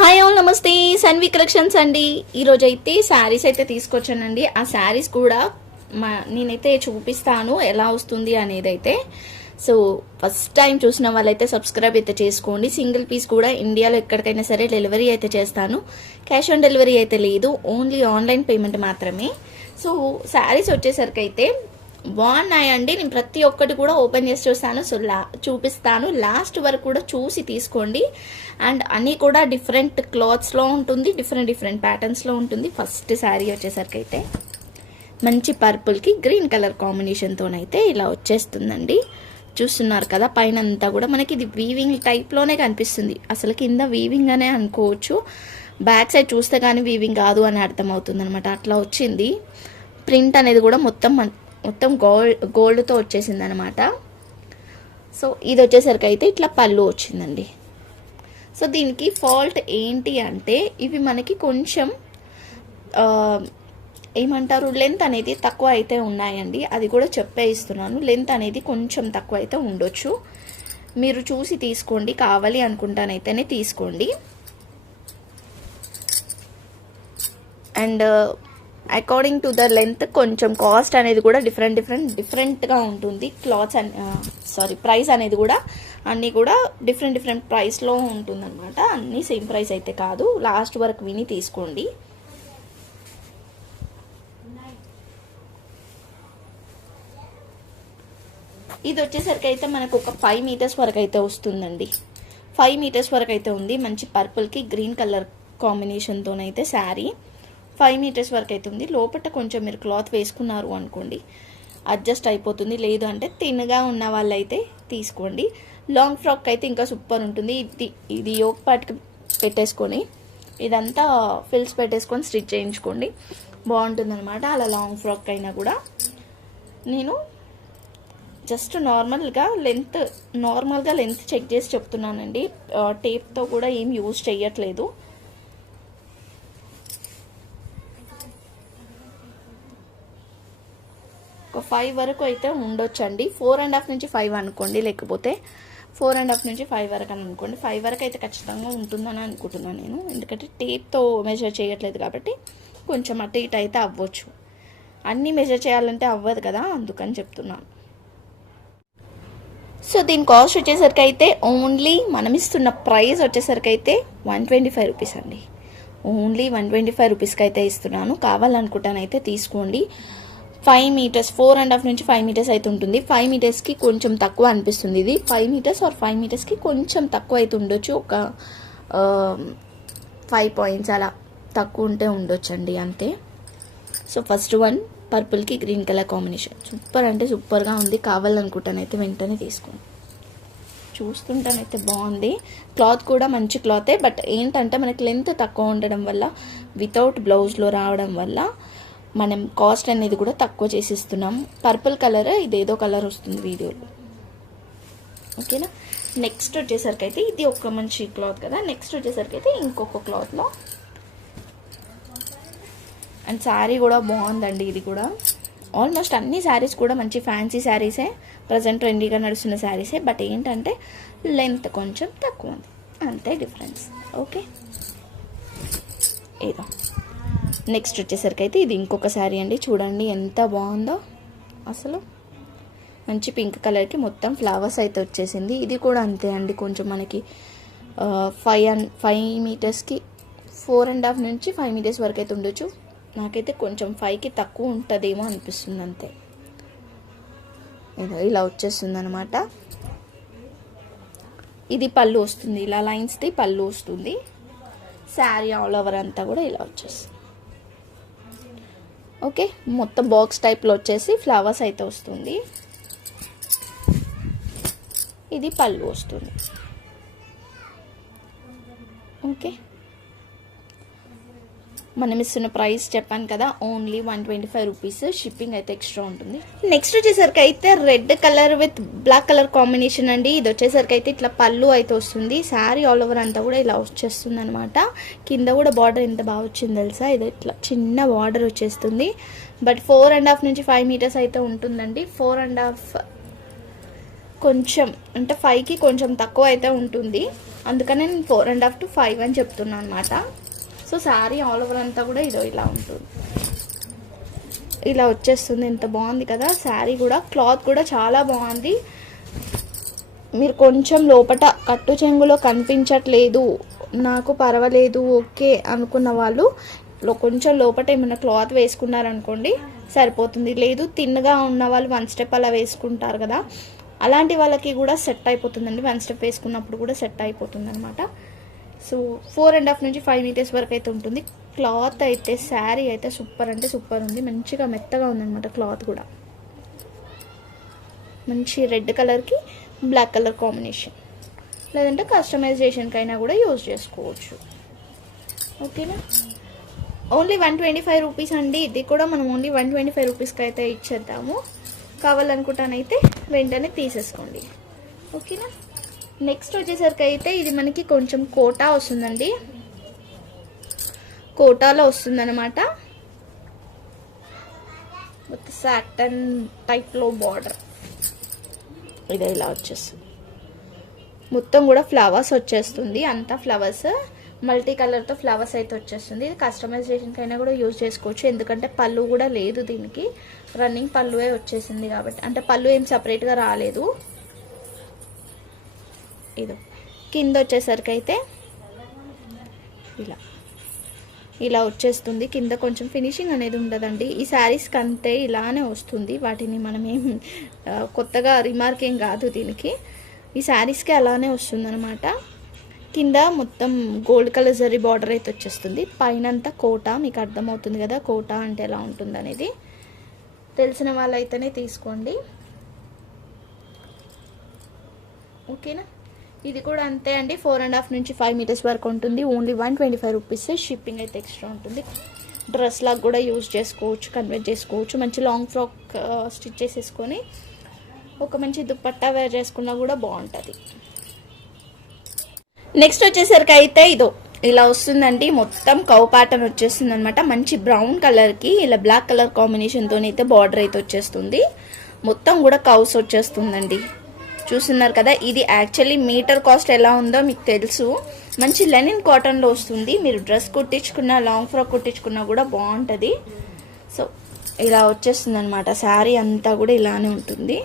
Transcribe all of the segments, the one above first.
Hi all నమస్తే. Sanvi collections అండి. ఈరోజు అయితే శారీస్ అయితే తీసుకొచ్చానండి. ఆ శారీస్ కూడా మా నేనైతే చూపిస్తాను ఎలా వస్తుంది అనేది అయితే. సో ఫస్ట్ టైం చూసిన వాళ్ళైతే సబ్స్క్రైబ్ అయితే చేసుకోండి. సింగిల్ పీస్ కూడా ఇండియాలో ఎక్కడికైనా సరే డెలివరీ అయితే చేస్తాను. క్యాష్ ఆన్ డెలివరీ అయితే లేదు. ఓన్లీ ఆన్లైన్ పేమెంట్ మాత్రమే. సో శారీస్ వచ్చేసరికి అయితే బాగున్నాయండి. నేను ప్రతి ఒక్కటి కూడా ఓపెన్ చేసి చూస్తాను సో లా చూపిస్తాను. లాస్ట్ వరకు కూడా చూసి తీసుకోండి. అండ్ అన్నీ కూడా డిఫరెంట్ క్లాత్స్లో ఉంటుంది. డిఫరెంట్ డిఫరెంట్ ప్యాటర్న్స్లో ఉంటుంది. ఫస్ట్ శారీ వచ్చేసరికి అయితే మంచి పర్పుల్కి గ్రీన్ కలర్ కాంబినేషన్తోనైతే ఇలా వచ్చేస్తుందండి. చూస్తున్నారు కదా పైన అంతా కూడా మనకి ఇది వీవింగ్ టైప్లోనే కనిపిస్తుంది. అసలు కింద వీవింగ్ అనే అనుకోవచ్చు. బ్యాక్ సైడ్ చూస్తే కానీ వీవింగ్ కాదు అని అర్థమవుతుంది అనమాట అట్లా వచ్చింది. ప్రింట్ అనేది కూడా మొత్తం మొత్తం గోల్డ్ గోల్డ్తో వచ్చేసింది అనమాట సో ఇది వచ్చేసరికి అయితే ఇట్లా పళ్ళు వచ్చిందండి. సో దీనికి ఫాల్ట్ ఏంటి అంటే ఇవి మనకి కొంచెం ఏమంటారు? లెంత్ అనేది తక్కువ అయితే ఉన్నాయండి. అది కూడా చెప్పే ఇస్తున్నాను. లెంత్ అనేది కొంచెం తక్కువ అయితే ఉండొచ్చు. మీరు చూసి తీసుకోండి. కావాలి అనుకుంటానైతేనే తీసుకోండి. And according to the length కొంచెం కాస్ట్ అనేది కూడా డిఫరెంట్ డిఫరెంట్ డిఫరెంట్గా ఉంటుంది. క్లాత్స్ అండ్ సారీ ప్రైస్ అనేది కూడా అన్నీ కూడా డిఫరెంట్ డిఫరెంట్ ప్రైస్లో ఉంటుందన్నమాట. అన్నీ సేమ్ ప్రైస్ అయితే కాదు. లాస్ట్ వరకు విని తీసుకోండి. ఇది వచ్చేసరికి అయితే మనకు ఒక ఫైవ్ మీటర్స్ వరకు అయితే వస్తుందండి. ఫైవ్ మీటర్స్ వరకు అయితే ఉంది. మంచి పర్పుల్కి గ్రీన్ కలర్ కాంబినేషన్తోనైతే శారీ. ఫైవ్ మీటర్స్ వరకు అయితే ఉంది లోపల కొంచెం మీరు క్లాత్ వేసుకున్నారు అనుకోండి అడ్జస్ట్ అయిపోతుంది. లేదు అంటే తిన్నగా ఉన్న వాళ్ళైతే తీసుకోండి. లాంగ్ ఫ్రాక్ అయితే ఇంకా సూపర్ ఉంటుంది. ఇది ఇది యోగ్ పార్ట్కి పెట్టేసుకొని ఇదంతా ఫిల్స్ పెట్టేసుకొని స్టిచ్ చేయించుకోండి. బాగుంటుంది అనమాట అలా లాంగ్ ఫ్రాక్ అయినా కూడా. నేను జస్ట్ నార్మల్గా లెంత్ నార్మల్గా లెంత్ చెక్ చేసి చెప్తున్నానండి. టేప్తో కూడా ఏం యూజ్ చేయట్లేదు ఫైవ్ వరకు అయితే ఉండొచ్చండి. ఫోర్ అండ్ హాఫ్ నుంచి ఫైవ్ అనుకోండి లేకపోతే ఫోర్ అండ్ హాఫ్ నుంచి ఫైవ్ వరకు అని అనుకోండి. ఫైవ్ వరకు అయితే ఖచ్చితంగా ఉంటుందని అనుకుంటున్నాను నేను. ఎందుకంటే టేప్తో మెజర్ చేయట్లేదు కాబట్టి కొంచెం అటు ఇటు అయితే అవ్వచ్చు. అన్నీ మెజర్ చేయాలంటే అవ్వదు కదా అందుకని చెప్తున్నాను. సో దీని కాస్ట్ వచ్చేసరికి అయితే ఓన్లీ మనం ఇస్తున్న ప్రైస్ వచ్చేసరికి అయితే వన్ ట్వంటీ ఫైవ్ రూపీస్ అండి. ఓన్లీ వన్ ట్వంటీ ఫైవ్ రూపీస్కి అయితే ఇస్తున్నాను. కావాలనుకుంటానైతే తీసుకోండి. Five metres four and half నుంచి ఫైవ్ మీటర్స్ అయితే ఉంటుంది. ఫైవ్ మీటర్స్కి కొంచెం తక్కువ అనిపిస్తుంది ఇది. ఫైవ్ మీటర్స్ ఆర్ ఫైవ్ మీటర్స్కి కొంచెం తక్కువ అయితే ఉండొచ్చు. ఒక ఫైవ్ పాయింట్స్ అలా తక్కువ ఉంటే ఉండొచ్చండి అంతే. సో ఫస్ట్ వన్ పర్పుల్కి గ్రీన్ కలర్ కాంబినేషన్ సూపర్ అంటే సూపర్గా ఉంది. కావాలనుకుంటానైతే వెంటనే తీసుకోండి. చూస్తుంటానైతే బాగుంది. క్లాత్ కూడా మంచి క్లాతే బట్ ఏంటంటే మనకి లెంత్ తక్కువ ఉండడం వల్ల వితౌట్ బ్లౌజ్లో రావడం వల్ల మనం కాస్ట్ అనేది కూడా తక్కువ చేసి ఇస్తున్నాం పర్పుల్ కలర్ ఇదేదో కలర్ వస్తుంది వీడియోలో. ఓకేనా నెక్స్ట్ వచ్చేసరికి అయితే ఇది ఒక మంచి క్లాత్ కదా? నెక్స్ట్ వచ్చేసరికి అయితే ఇంకొక క్లాత్లో అండ్ శారీ కూడా బాగుందండి ఇది కూడా. ఆల్మోస్ట్ అన్ని శారీస్ కూడా మంచి ఫ్యాన్సీ శారీసే ప్రజెంట్ ట్రెండీగా నడుస్తున్న శారీసే బట్ ఏంటంటే లెంత్ కొంచెం తక్కువ ఉంది. అంతే డిఫరెన్స్ ఓకే ఏదో. నెక్స్ట్ వచ్చేసరికి అయితే ఇది ఇంకొక శారీ అండి. చూడండి ఎంత బాగుందో. అసలు మంచి పింక్ కలర్కి మొత్తం ఫ్లవర్స్ అయితే వచ్చేసింది. ఇది కూడా అంతే అండి. కొంచెం మనకి ఫైవ్ అండ్ ఫైవ్ మీటర్స్కి ఫోర్ అండ్ హాఫ్ నుంచి ఫైవ్ మీటర్స్ వరకు అయితే ఉండొచ్చు. నాకైతే కొంచెం ఫైవ్కి తక్కువ ఉంటుందేమో అనిపిస్తుంది అంతే. ఇదో ఇలా వచ్చేస్తుంది అనమాట ఇది పళ్ళు వస్తుంది. ఇలా లైన్స్ది పళ్ళు వస్తుంది. శారీ ఆల్ ఓవర్ అంతా కూడా ఇలా వచ్చేస్తుంది. ఓకే మొత్తం బాక్స్ టైప్లో వచ్చేసి ఫ్లవర్స్ అయితే వస్తుంది. ఇది పళ్ళు వస్తుంది. ఓకే మనం ఇస్తున్న ప్రైస్ చెప్పాను కదా only one twenty five rupees shipping అయితే ఎక్స్ట్రా ఉంటుంది. నెక్స్ట్ వచ్చేసరికి అయితే red colour with black colour combination అండి. ఇది వచ్చేసరికి అయితే ఇట్లా పళ్ళు అయితే వస్తుంది. శారీ ఆల్ ఓవర్ అంతా కూడా ఇలా వచ్చేస్తుంది అనమాట కింద కూడా బార్డర్ ఎంత బాగా వచ్చింది తెలుసా? ఇది ఇట్లా చిన్న బార్డర్ వచ్చేస్తుంది. బట్ ఫోర్ అండ్ హాఫ్ నుంచి ఫైవ్ మీటర్స్ అయితే ఉంటుందండి. ఫోర్ అండ్ హాఫ్ కొంచెం అంటే ఫైవ్కి కొంచెం తక్కువ అయితే ఉంటుంది. అందుకనే నేను four and half to five అని చెప్తున్నాను అనమాట సో శారీ ఆల్ ఓవర్ అంతా కూడా ఇదో ఇలా ఉంటుంది. ఇలా వచ్చేస్తుంది. ఎంత బాగుంది కదా? శారీ కూడా క్లాత్ కూడా చాలా బాగుంది. మీరు కొంచెం లోపట కట్టు చెంగులో కనిపించట్లేదు. నాకు పర్వాలేదు ఓకే అనుకున్న వాళ్ళు కొంచెం లోపట ఏమైనా క్లాత్ వేసుకున్నారనుకోండి సరిపోతుంది. లేదు తిన్నగా ఉన్న వాళ్ళు వన్ స్టెప్ అలా వేసుకుంటారు కదా? అలాంటి వాళ్ళకి కూడా సెట్ అయిపోతుందండి. వన్ స్టెప్ వేసుకున్నప్పుడు కూడా సెట్ అయిపోతుంది అనమాట సో ఫోర్ అండ్ హాఫ్ నుంచి ఫైవ్ మీటర్స్ వరకు అయితే ఉంటుంది. క్లాత్ అయితే శారీ అయితే సూపర్ అంటే సూపర్ ఉంది. మంచిగా మెత్తగా ఉందన్నమాట క్లాత్ కూడా. మంచి రెడ్ కలర్కి బ్లాక్ కలర్ కాంబినేషన్. లేదంటే కస్టమైజేషన్కి అయినా కూడా యూజ్ చేసుకోవచ్చు. ఓకేనా? Only one twenty five rupees అండి. ఇది కూడా మనం ఓన్లీ వన్ ట్వంటీ ఫైవ్ రూపీస్కి అయితే ఇచ్చేద్దాము. కావాలనుకుంటానైతే వెంటనే తీసేసుకోండి. ఓకేనా? నెక్స్ట్ వచ్చేసరికి అయితే ఇది మనకి కొంచెం కోటా వస్తుందండి. కోటాలో వస్తుందన్నమాట. విత్ సాటన్ టైప్లో బార్డర్ ఇది ఇలా వచ్చేస్తుంది. మొత్తం కూడా ఫ్లవర్స్ వచ్చేస్తుంది. అంతా ఫ్లవర్స్ మల్టీ కలర్తో ఫ్లవర్స్ అయితే వచ్చేస్తుంది. ఇది కస్టమైజేషన్కి అయినా కూడా యూజ్ చేసుకోవచ్చు. ఎందుకంటే పళ్ళు కూడా లేదు దీనికి. రన్నింగ్ పళ్ళువే వచ్చేసింది కాబట్టి. అంటే పళ్ళు ఏం సపరేట్గా రాలేదు. ఇదో. కింద వచ్చేసరికి అయితే ఇలా. ఇలా వచ్చేస్తుంది. కింద కొంచెం ఫినిషింగ్ అనేది ఉండదండి. ఈ శారీస్కి అంతే ఇలానే వస్తుంది. వాటిని మనం ఏం కొత్తగా రిమార్క్ ఏం కాదు దీనికి. ఈ శారీస్కి అలానే వస్తుంది అనమాట కింద మొత్తం గోల్డ్ కలర్ జరీ బార్డర్ అయితే వచ్చేస్తుంది. పైనంతా కోట మీకు అర్థమవుతుంది కదా కోట అంటే ఎలా ఉంటుంది అనేది తెలిసిన వాళ్ళైతేనే తీసుకోండి. ఓకేనా? ఇది కూడా అంతే అండి. ఫోర్ అండ్ హాఫ్ నుంచి ఫైవ్ మీటర్స్ వరకు ఉంటుంది. Only one twenty five rupees shipping అయితే ఎక్స్ట్రా ఉంటుంది. డ్రెస్ లాగా కూడా యూజ్ చేసుకోవచ్చు కన్వర్ట్ చేసుకోవచ్చు. మంచి లాంగ్ ఫ్రాక్ స్టిచ్ చేసేసుకొని ఒక మంచి దుప్పట్టా వేర్ చేసుకున్నా కూడా బాగుంటుంది. నెక్స్ట్ వచ్చేసరికి అయితే ఇదో ఇలా వస్తుందండి. మొత్తం కౌ ప్యాటర్న్ వచ్చేస్తుంది అనమాట మంచి బ్రౌన్ కలర్కి ఇలా బ్లాక్ కలర్ కాంబినేషన్తో అయితే బార్డర్ అయితే వచ్చేస్తుంది. మొత్తం కూడా కౌస్ వచ్చేస్తుందండి. చూస్తున్నారు కదా ఇది యాక్చువల్లీ మీటర్ కాస్ట్ ఎలా ఉందో మీకు తెలుసు. మంచి లెనిన్ కాటన్లో వస్తుంది. మీరు డ్రెస్ కుట్టించుకున్నా లాంగ్ ఫ్రాక్ కుట్టించుకున్నా కూడా బాగుంటుంది. సో ఇలా వచ్చేస్తుంది అనమాట శారీ అంతా కూడా ఇలానే ఉంటుంది.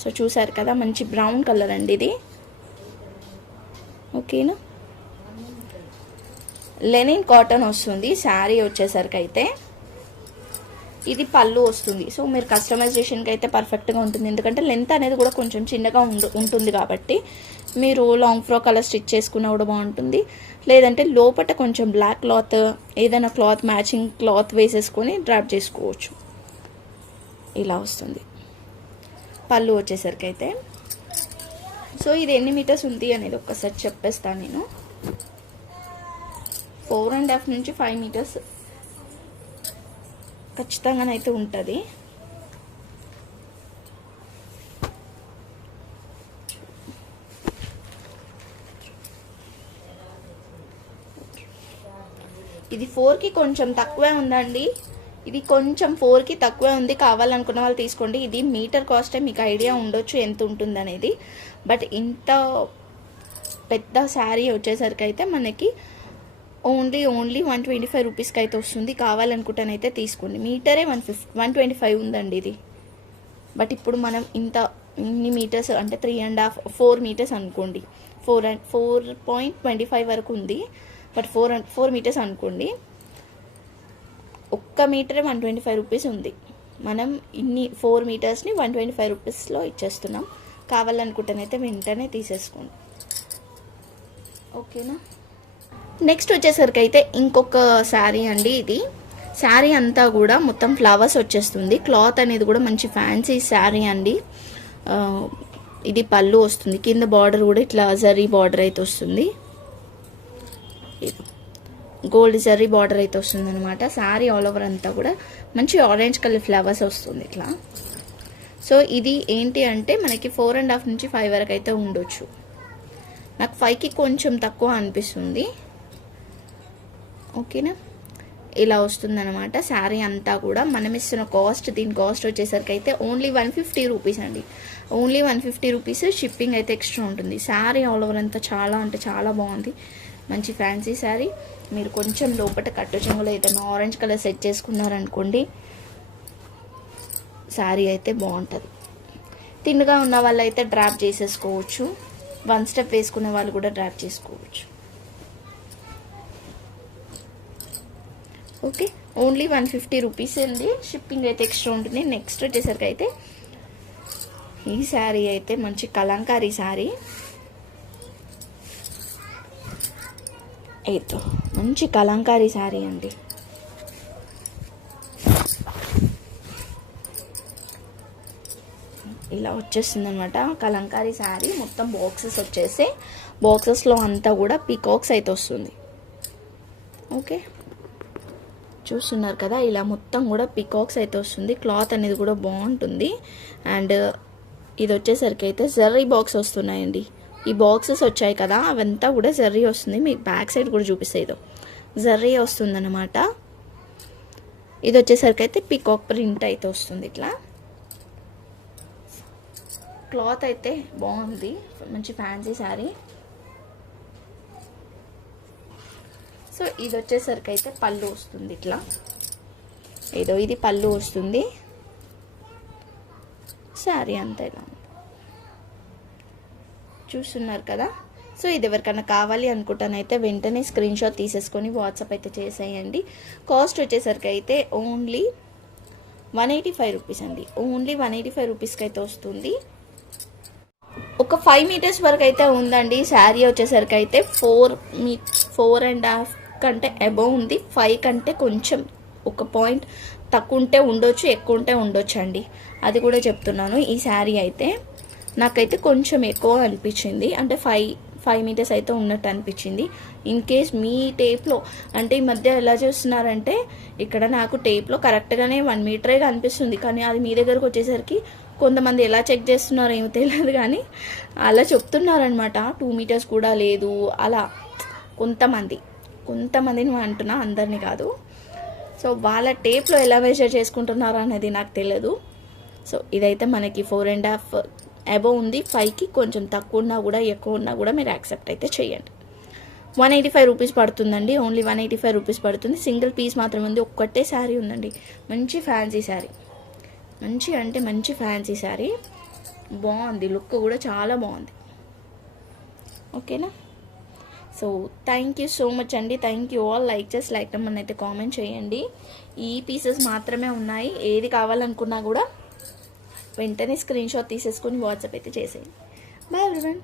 సో చూసారు కదా మంచి బ్రౌన్ కలర్ అండి ఇది. ఓకేనా లెనిన్ కాటన్ వస్తుంది. శారీ వచ్చేసరికి అయితే ఇది పళ్ళు వస్తుంది. సో మీరు కస్టమైజేషన్కి అయితే పర్ఫెక్ట్గా ఉంటుంది. ఎందుకంటే లెంత్ అనేది కూడా కొంచెం చిన్నగా ఉండు ఉంటుంది కాబట్టి మీరు లాంగ్ ఫ్రాక్ అలా స్టిచ్ చేసుకున్నా కూడా బాగుంటుంది. లేదంటే లోపల కొంచెం బ్లాక్ క్లాత్ ఏదైనా క్లాత్ మ్యాచింగ్ క్లాత్ వేసేసుకొని డ్రాప్ చేసుకోవచ్చు. ఇలా వస్తుంది. పళ్ళు వచ్చేసరికి అయితే. సో ఇది ఎన్ని మీటర్స్ ఉంది అనేది ఒక్కసారి చెప్పేస్తాను నేను. ఫోర్ అండ్ హాఫ్ నుంచి ఫైవ్ మీటర్స్ ఖచ్చితంగానైతే ఉంటుంది. ఇది ఫోర్కి కొంచెం తక్కువే ఉందండి. ఇది కొంచెం ఫోర్కి తక్కువే ఉంది. కావాలనుకున్న వాళ్ళు తీసుకోండి. ఇది మీటర్ కాస్టే మీకు ఐడియా ఉండొచ్చు ఎంత ఉంటుంది అనేది బట్ ఇంత పెద్ద శారీ వచ్చేసరికి అయితే మనకి only only one twenty five రూపీస్కి అయితే వస్తుంది. కావాలనుకుంటానైతే తీసుకోండి. మీటరే వన్ ఫిఫ్ వన్ ట్వంటీ ఫైవ్ ఉందండి ఇది. బట్ ఇప్పుడు మనం ఇంత ఇన్ని మీటర్స్ అంటే three and half four metres అనుకోండి. Four and four point twenty five వరకు ఉంది. బట్ ఫోర్ ఫోర్ మీటర్స్ అనుకోండి. ఒక్క మీటరే వన్ ట్వంటీ ఫైవ్ రూపీస్ ఉంది. మనం ఇన్ని ఫోర్ మీటర్స్ని వన్ ట్వంటీ ఫైవ్ రూపీస్లో ఇచ్చేస్తున్నాం. కావాలనుకుంటేనైతే వెంటనే తీసేసుకోండి. ఓకేనా? నెక్స్ట్ వచ్చేసరికి అయితే ఇంకొక శారీ అండి ఇది. శారీ అంతా కూడా మొత్తం ఫ్లవర్స్ వచ్చేస్తుంది. క్లాత్ అనేది కూడా మంచి ఫ్యాన్సీ శారీ అండి. ఇది పళ్ళు వస్తుంది. కింద బార్డర్ కూడా ఇట్లా జరీ బార్డర్ అయితే వస్తుంది. ఇది. గోల్డ్ జరీ బార్డర్ అయితే వస్తుంది అనమాట శారీ ఆల్ ఓవర్ అంతా కూడా మంచి ఆరెంజ్ కలర్ ఫ్లవర్స్ వస్తుంది ఇట్లా. సో ఇది ఏంటి అంటే మనకి ఫోర్ అండ్ హాఫ్ నుంచి ఫైవ్ వరకు అయితే ఉండొచ్చు. నాకు ఫైవ్కి కొంచెం తక్కువ అనిపిస్తుంది. ఓకేనా? ఇలా వస్తుందన్నమాట. శారీ అంతా కూడా మనం ఇస్తున్న కాస్ట్ దీని కాస్ట్ వచ్చేసరికి అయితే ఓన్లీ వన్ ఫిఫ్టీ రూపీస్ అండి. Only one fifty rupees shipping అయితే ఎక్స్ట్రా ఉంటుంది. శారీ ఆల్ ఓవర్ అంతా చాలా అంటే చాలా బాగుంది. మంచి ఫ్యాన్సీ శారీ. మీరు కొంచెం లోపల కట్టు చెంగులో ఏదైనా ఆరెంజ్ కలర్ సెట్ చేసుకున్నారనుకోండి శారీ అయితే బాగుంటుంది. తిన్నుగా ఉన్న వాళ్ళు అయితే డ్రాప్ చేసేసుకోవచ్చు. వన్ స్టెప్ వేసుకునే వాళ్ళు కూడా డ్రాప్ చేసుకోవచ్చు. Okay. Only one fifty rupees ఉంది షిప్పింగ్ అయితే ఎక్స్ట్రా ఉంటుంది. నెక్స్ట్ వచ్చేసరికి అయితే ఈ శారీ అయితే మంచి కలంకారీ శారీ అయితే మంచి కలంకారీ శారీ అండి. ఇలా వచ్చేస్తుంది అనమాట కలంకారీ శారీ మొత్తం బాక్సెస్ వచ్చేసి బాక్సెస్లో అంతా కూడా పీకాక్స్ అయితే వస్తుంది. ఓకే. చూస్తున్నారు కదా ఇలా మొత్తం కూడా పికాక్స్ అయితే వస్తుంది. క్లాత్ అనేది కూడా బాగుంటుంది. అండ్ ఇది వచ్చేసరికి అయితే జర్రీ బాక్స్ వస్తున్నాయండి. ఈ బాక్సెస్ వచ్చాయి కదా అవంతా కూడా జర్రీ వస్తుంది. మీకు బ్యాక్ సైడ్ కూడా చూపిస్తాయి జర్రీ వస్తుందన్నమాట. ఇది వచ్చేసరికి అయితే పికాక్ ప్రింట్ అయితే వస్తుంది ఇట్లా. క్లాత్ అయితే బాగుంది. మంచి ఫ్యాన్సీ శారీ సో ఇది వచ్చేసరికి అయితే పళ్ళు వస్తుంది ఇట్లా. ఏదో ఇది పళ్ళు వస్తుంది. శారీ అంతే చూస్తున్నారు కదా? సో ఇది ఎవరికైనా కావాలి అనుకుంటానైతే వెంటనే స్క్రీన్ షాట్ తీసేసుకొని వాట్సాప్ అయితే చేసేయండి. కాస్ట్ వచ్చేసరికి అయితే only one eighty five rupees అండి. ఓన్లీ వన్ ఎయిటీ ఫైవ్ రూపీస్కి అయితే వస్తుంది. ఒక ఫైవ్ మీటర్స్ వరకు అయితే ఉందండి. శారీ వచ్చేసరికి అయితే ఫోర్ మీ ఫోర్ అండ్ హాఫ్ కంటే అబవ్ ఉంది. ఫైవ్ కంటే కొంచెం ఒక పాయింట్ తక్కువ ఉంటే ఉండొచ్చు ఎక్కువ ఉంటే ఉండొచ్చు అండి. అది కూడా చెప్తున్నాను. ఈ శారీ అయితే నాకైతే కొంచెం ఎక్కువ అనిపించింది. అంటే ఫైవ్ ఫైవ్ మీటర్స్ అయితే ఉన్నట్టు అనిపించింది. ఇన్ కేస్ మీ టేప్లో అంటే ఈ మధ్య ఎలా చేస్తున్నారంటే ఇక్కడ నాకు టేప్లో కరెక్ట్గానే వన్ మీటరే కనిపిస్తుంది. కానీ అది మీ దగ్గరకు వచ్చేసరికి కొంతమంది ఎలా చెక్ చేస్తున్నారో ఏమో తెలియదు కానీ అలా చెప్తున్నారనమాట టూ మీటర్స్ కూడా లేదు. అలా కొంతమంది. కొంతమందిని అంటున్నా అందరినీ కాదు. సో వాళ్ళ టేప్లో ఎలా మెజర్ చేసుకుంటున్నారో అనేది నాకు తెలియదు సో ఇదైతే మనకి ఫోర్ అండ్ హాఫ్ అబోవ్ ఉంది. ఫైవ్కి కొంచెం తక్కువ ఉన్నా కూడా ఎక్కువ ఉన్నా కూడా మీరు యాక్సెప్ట్ అయితే చేయండి. వన్ ఎయిటీ ఫైవ్ రూపీస్ పడుతుందండి. Only one eighty five rupees పడుతుంది. సింగిల్ పీస్ మాత్రమే ఉంది. ఒక్కటే శారీ ఉందండి. మంచి ఫ్యాన్సీ శారీ మంచి అంటే మంచి ఫ్యాన్సీ శారీ బాగుంది. లుక్ కూడా చాలా బాగుంది. ఓకేనా so thank you so much అండి. థ్యాంక్ యూ ఆల్ లైక్ చేసి లైక్ నెంబర్ని అయితే కామెంట్ చేయండి. ఈ పీసెస్ మాత్రమే ఉన్నాయి. ఏది కావాలనుకున్నా కూడా వెంటనే స్క్రీన్ షాట్ తీసేసుకొని వాట్సాప్ అయితే చేసేయండి. Bye everyone